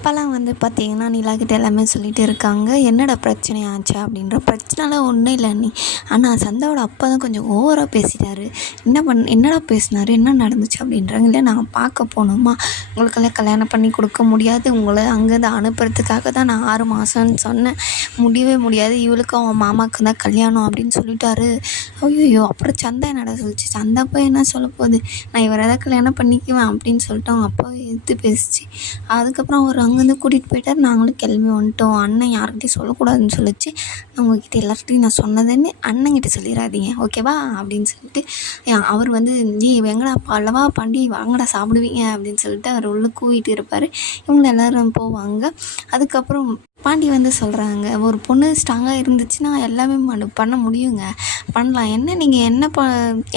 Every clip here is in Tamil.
அப்போலாம் வந்து பார்த்திங்கன்னா நிலாக்கிட்ட எல்லாமே சொல்லிகிட்டு இருக்காங்க. என்னடா பிரச்சனை ஆச்சா அப்படின்ற. பிரச்சனைலாம் ஒன்றும் இல்லை அண்ணி, ஆனால் சந்தாவோட அப்பா தான் கொஞ்சம் ஓவராக பேசிட்டாரு. என்னடா பேசினாரு, என்ன நடந்துச்சு அப்படின்றாங்க. இல்லை நான் பார்க்க போகணுமா, உங்களுக்கெல்லாம் கல்யாணம் பண்ணி கொடுக்க முடியாது, உங்களை அங்கேருந்து அனுப்புறதுக்காக தான் நான் 6 மாதம்னு சொன்னேன், முடியவே முடியாது, இவளுக்கும் அவன் மாமாவுக்கு தான் கல்யாணம் அப்படின்னு சொல்லிட்டாரு. ஐயோ, அப்புறம் சந்தா என்னடா சொல்லிச்சு, சந்தா போய் என்ன சொல்ல போகுது, நான் இவரை தான் கல்யாணம் பண்ணிக்குவேன் அப்படின்னு சொல்லிட்டு அவங்க அப்பாவை எடுத்து பேசிச்சு. அதுக்கப்புறம் அவர் அங்கேருந்து கூட்டிகிட்டு போயிட்டார். நாங்களும் கிளம்பி வந்துட்டோம். அண்ணன் யார்கிட்டையும் சொல்லக்கூடாதுன்னு சொல்லிச்சு. நான் உங்ககிட்ட எல்லார்கிட்டையும் நான் சொன்னதுன்னு அண்ணங்கிட்ட சொல்லிடாதீங்க, ஓகேவா அப்படின்னு சொல்லிட்டு அவர் வந்து எங்கடா அல்லவா பாண்டி வாங்கடா சாப்பிடுவீங்க அப்படின்னு சொல்லிட்டு அவர் உள்ள கூவிட்டு இருப்பார். இவங்க எல்லோரும் போவாங்க. அதுக்கப்புறம் பாண்டி வந்து சொல்கிறாங்க, ஒரு பொண்ணு ஸ்ட்ராங்காக இருந்துச்சுன்னா எல்லாமே பண்ண முடியுங்க, பண்ணலாம், என்ன நீங்கள்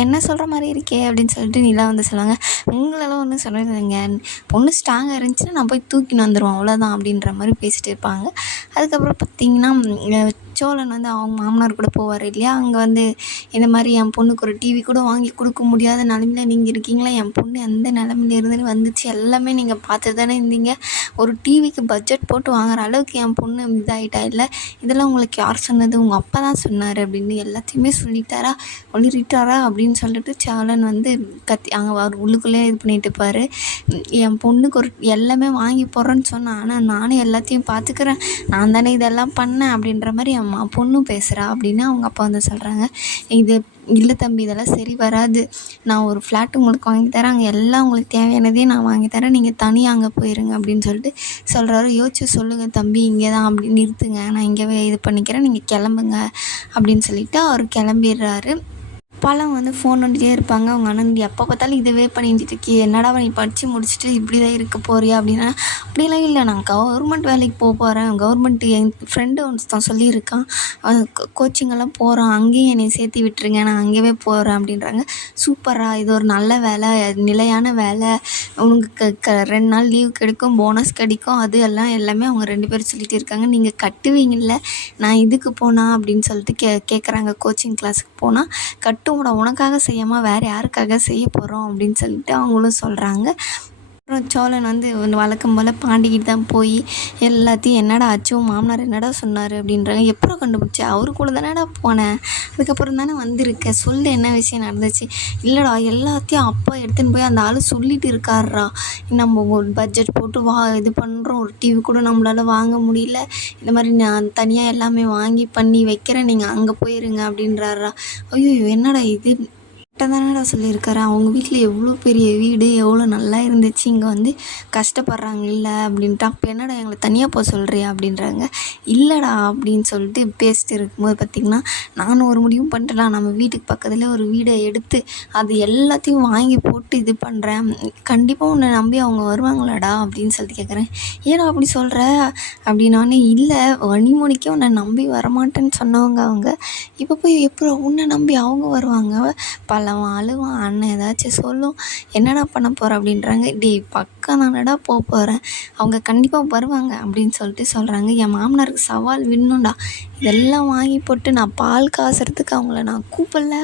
என்ன சொல்கிற மாதிரி இருக்கே அப்படின்னு சொல்லிட்டு நிலா வந்து சொல்லுவாங்க. உங்களெல்லாம் ஒன்றும் சொல்லிடுங்க, பொண்ணு ஸ்ட்ராங்காக இருந்துச்சுன்னா நான் போய் தூக்கின்னு வந்துடுவேன் அவ்வளோதான் அப்படின்ற மாதிரி பேசிகிட்டு இருப்பாங்க. அதுக்கப்புறம் பார்த்திங்கன்னா சோழன் வந்து அவங்க மாமனார் கூட போவார் இல்லையா, அங்கே வந்து இந்த மாதிரி என் பொண்ணுக்கு ஒரு டிவி கூட வாங்கி கொடுக்க முடியாத நிலமையில நீங்கள் இருக்கீங்களா, என் பொண்ணு எந்த நிலமையில இருந்துன்னு வந்துச்சு எல்லாமே நீங்கள் பார்த்து தானே இருந்தீங்க, ஒரு டிவிக்கு பட்ஜெட் போட்டு வாங்குற அளவுக்கு என் பொண்ணு இதாகிட்டா, இல்லை இதெல்லாம் உங்களுக்கு யார் சொன்னது, உங்கள் அப்பா தான் சொன்னார் அப்படின்னு எல்லாத்தையுமே சொல்லிட்டாரா அப்படின்னு சொல்லிட்டு சோழன் வந்து அங்கே அவர் உள்ளுக்குள்ளே இது பண்ணிட்டு இருப்பார். என் பொண்ணுக்கு ஒரு எல்லாமே வாங்கி போடுறேன்னு சொன்னேன், ஆனால் நானே எல்லாத்தையும் பார்த்துக்கிறேன், நான் தானே இதெல்லாம் பண்ணேன் அப்படின்ற மாதிரி பொண்ணும் பேசுகிறா அப்படின்னு அவங்க அப்பா வந்து சொல்கிறாங்க. இது இல்லை தம்பி, இதெல்லாம் சரி வராது, நான் ஒரு ஃப்ளாட் உங்களுக்கு வாங்கி தரேன், அங்கே எல்லாம் உங்களுக்கு தேவையானதையும் நான் வாங்கி தரேன், நீங்கள் தனியாக அங்கே போயிருங்க அப்படின்னு சொல்லிட்டு சொல்கிறாரு. யோசிச்சு சொல்லுங்கள் தம்பி, இங்கே தான் அப்படி நிறுத்துங்க, நான் இங்கேவே இது பண்ணிக்கிறேன், நீங்கள் கிளம்புங்க அப்படின்னு சொல்லிவிட்டு அவர் கிளம்பிடுறாரு. அப்பாலாம் வந்து ஃபோன் நோண்டிகிட்டே இருப்பாங்க. அவங்க அண்ணன் எப்போ பார்த்தாலும் இதவே பண்ணிட்டு இருக்கே, என்னடா நீ படித்து முடிச்சுட்டு இப்படி தான் இருக்க போறியா அப்படின்னா, அப்படிலாம் இல்லை, நான் கவர்மெண்ட் வேலைக்கு போகிறேன், கவர்மெண்ட்டு என் ஃப்ரெண்டு ஒன்று சொல்லியிருக்கான், கோச்சிங்கெல்லாம் போகிறான், அங்கேயும் என்னை சேர்த்து விட்டுருங்க, நான் அங்கேயே போகிறேன் அப்படின்றாங்க. சூப்பராக, இது ஒரு நல்ல வேலை, நிலையான வேலை, உனக்கு 2 நாள் லீவ் கிடைக்கும், போனஸ் கிடைக்கும், அது எல்லாமே அவங்க 2 பேரும் சொல்லிகிட்டு இருக்காங்க. நீங்கள் கட்டுவீங்கள்ல, நான் இதுக்கு போனா அப்படின்னு சொல்லிட்டு கேட்குறாங்க. கோச்சிங் கிளாஸுக்கு போனால் உனக்காக செய்யாமல் வேறு யாருக்காக செய்ய போகிறோம் அப்படின்னு சொல்லிட்டு அவங்களும் சொல்கிறாங்க. அப்புறம் சோழன் வந்து வழக்கம் போல் பாண்டிக்கிட்டு தான் போய் எல்லாத்தையும் என்னடா ஆச்சு, மாமனார் என்னடா சொன்னார் அப்படின்றாங்க. எப்போ கண்டுபிடிச்சேன், அவரு கூட தானடா போனேன், அதுக்கப்புறம் தானே வந்திருக்கேன், சொல்லு என்ன விஷயம் நடந்துச்சு. இல்லைடா, எல்லாத்தையும் அப்பா எடுத்துன்னு போய் அந்த ஆள் சொல்லிட்டு இருக்காருடா, நம்ம ஒரு பட்ஜெட் போட்டு இது பண்ணுறோம், ஒரு டிவி கூட நம்மளால் வாங்க முடியல, இந்த மாதிரி நான் தனியாக எல்லாமே வாங்கி பண்ணி வைக்கிறேன், நீங்கள் அங்கே போயிருங்க அப்படின்றாரா. ஐயோ, என்னடா இது, தானடா சொல்லியிருக்காரு, அவங்க வீட்டில் எவ்வளோ பெரிய வீடு, எவ்வளோ நல்லா இருந்துச்சு, இங்கே வந்து கஷ்டப்படுறாங்க இல்லை அப்படின்ட்டு, அப்போ என்னடா எங்களை தனியாக போக சொல்கிறியா அப்படின்றாங்க. இல்லைடா அப்படின்னு சொல்லிட்டு பேசிட்டு இருக்கும்போது பார்த்திங்கன்னா, நானும் ஒரு முடிவும் பண்ணிட்டேன், நம்ம வீட்டுக்கு பக்கத்தில் ஒரு வீடை எடுத்து அது எல்லாத்தையும் வாங்கி போட்டு இது பண்ணுறேன், கண்டிப்பாக உன்னை நம்பி அவங்க வருவாங்களாடா அப்படின்னு சொல்லிட்டு கேட்குறேன். ஏன்னா அப்படி சொல்கிற அப்படின்னோடனே, இல்லை வணிமொழிக்கே உன்னை நம்பி வரமாட்டேன்னு சொன்னவங்க அவங்க, இப்போ போய் எப்போ உன்னை நம்பி அவங்க வருவாங்க, பழவான் அழுவான், அண்ணன் ஏதாச்சும் சொல்லும், என்னடா பண்ண போகிற அப்படின்றாங்க. பக்கம் தானடா போகிறேன், அவங்க கண்டிப்பாக வருவாங்க அப்படின்னு சொல்லிட்டு சொல்கிறாங்க. என் மாமனாருக்கு சவால் விடணும்டா, இதெல்லாம் வாங்கி போட்டு நான் பால் காசுறதுக்கு அவங்கள நான் கூப்பிடல,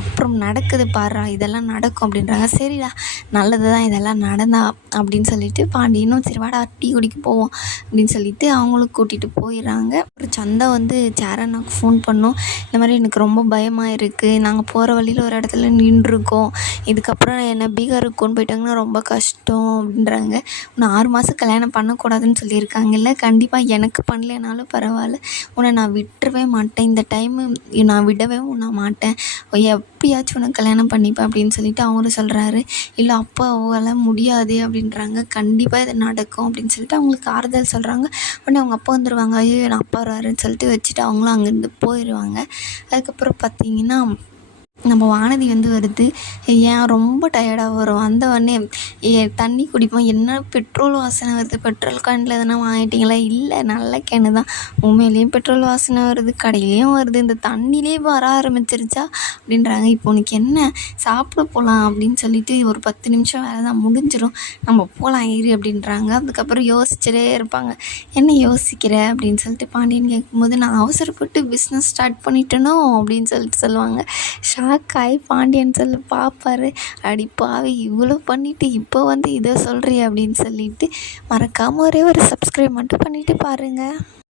அப்புறம் நடக்குது பாடுறா, இதெல்லாம் நடக்கும் அப்படின்றாங்க. சரிடா, நல்லது தான் இதெல்லாம் நடந்தா அப்படின்னு சொல்லிட்டு பாண்டியனும் சரி வாடா டீ குடிக்க போவோம் அப்படின்னு சொல்லிட்டு அவங்களும் கூட்டிகிட்டு போயிடுறாங்க. ஒரு சந்தா வந்து சேரனாக்கு ஃபோன் பண்ணோம், இந்த மாதிரி எனக்கு ரொம்ப பயமாக இருக்குது, நாங்கள் போகிற வழியில் ஒரு இடத்துல நின்றுருக்கோம், இதுக்கப்புறம் என்னை பீகாருக்கு கொண்டு போயிட்டாங்கன்னா ரொம்ப கஷ்டம் அப்படின்றாங்க. உன்னை 6 மாதம் கல்யாணம் பண்ணக்கூடாதுன்னு சொல்லியிருக்காங்கல்ல, கண்டிப்பாக எனக்கு பண்ணலைனாலும் பரவாயில்ல, உன்னை நான் விட்டுறவே மாட்டேன், இந்த டைமு நான் விடவே மாட்டேன், எப்படியாச்சும் உனக்கு கல்யாணம் பண்ணிப்பேன் அப்படின்னு சொல்லிட்டு அவங்களும் சொல்கிறாரு. இல்லை அப்பா அவங்களாம் முடியாது அப்படின்றாங்க. கண்டிப்பாக இது நடக்கும் அப்படின்னு சொல்லிட்டு அவங்களுக்கு ஆறுதல் சொல்கிறாங்க. உடனே அவங்க அப்பா வந்துடுவாங்க. ஐயோ நான் அப்பா வராருன்னு சொல்லிட்டு வச்சுட்டு அவங்களும் அங்கேருந்து போயிடுவாங்க. அதுக்கப்புறம் பார்த்திங்கன்னா நம்ம வானதி வந்து வருது, ஏன் ரொம்ப டயர்டாக வரும், வந்தவொடனே தண்ணி குடிப்போம், என்ன பெட்ரோல் வாசனை வருது, பெட்ரோல் கேனில் எதனா வாங்கிட்டீங்களா, இல்லை நல்ல கேனு தான், உண்மையிலேயும் பெட்ரோல் வாசனை வருது, கடையிலையும் வருது, இந்த தண்ணியிலே வர ஆரம்பிச்சிருச்சா அப்படின்றாங்க. இப்போ உனக்கு என்ன சாப்பிட போகலாம் அப்படின்னு சொல்லிட்டு ஒரு 10 நிமிஷம் வேலை தான் முடிஞ்சிடும், நம்ம போகலாம் இரு அப்படின்றாங்க. அதுக்கப்புறம் யோசிச்சுட்டே இருப்பாங்க. என்ன யோசிக்கிற அப்படின்னு சொல்லிட்டு பாண்டியன் கேட்கும்போது, நான் அவசரப்பட்டு பிஸ்னஸ் ஸ்டார்ட் பண்ணிட்டேனோ அப்படின்னு சொல்லிட்டு சொல்லுவாங்க. ஷாக் ஆகி பாண்டியன் செல்லு பார்ப்பாரு. அடி பாவி இவ்வளோ பண்ணிவிட்டு இப்போ வந்து இதை சொல்கிறியே அப்படின்னு சொல்லிட்டு மறக்காமல் ஒரே ஒரு சப்ஸ்கிரைப் மட்டும் பண்ணிவிட்டு பாருங்கள்.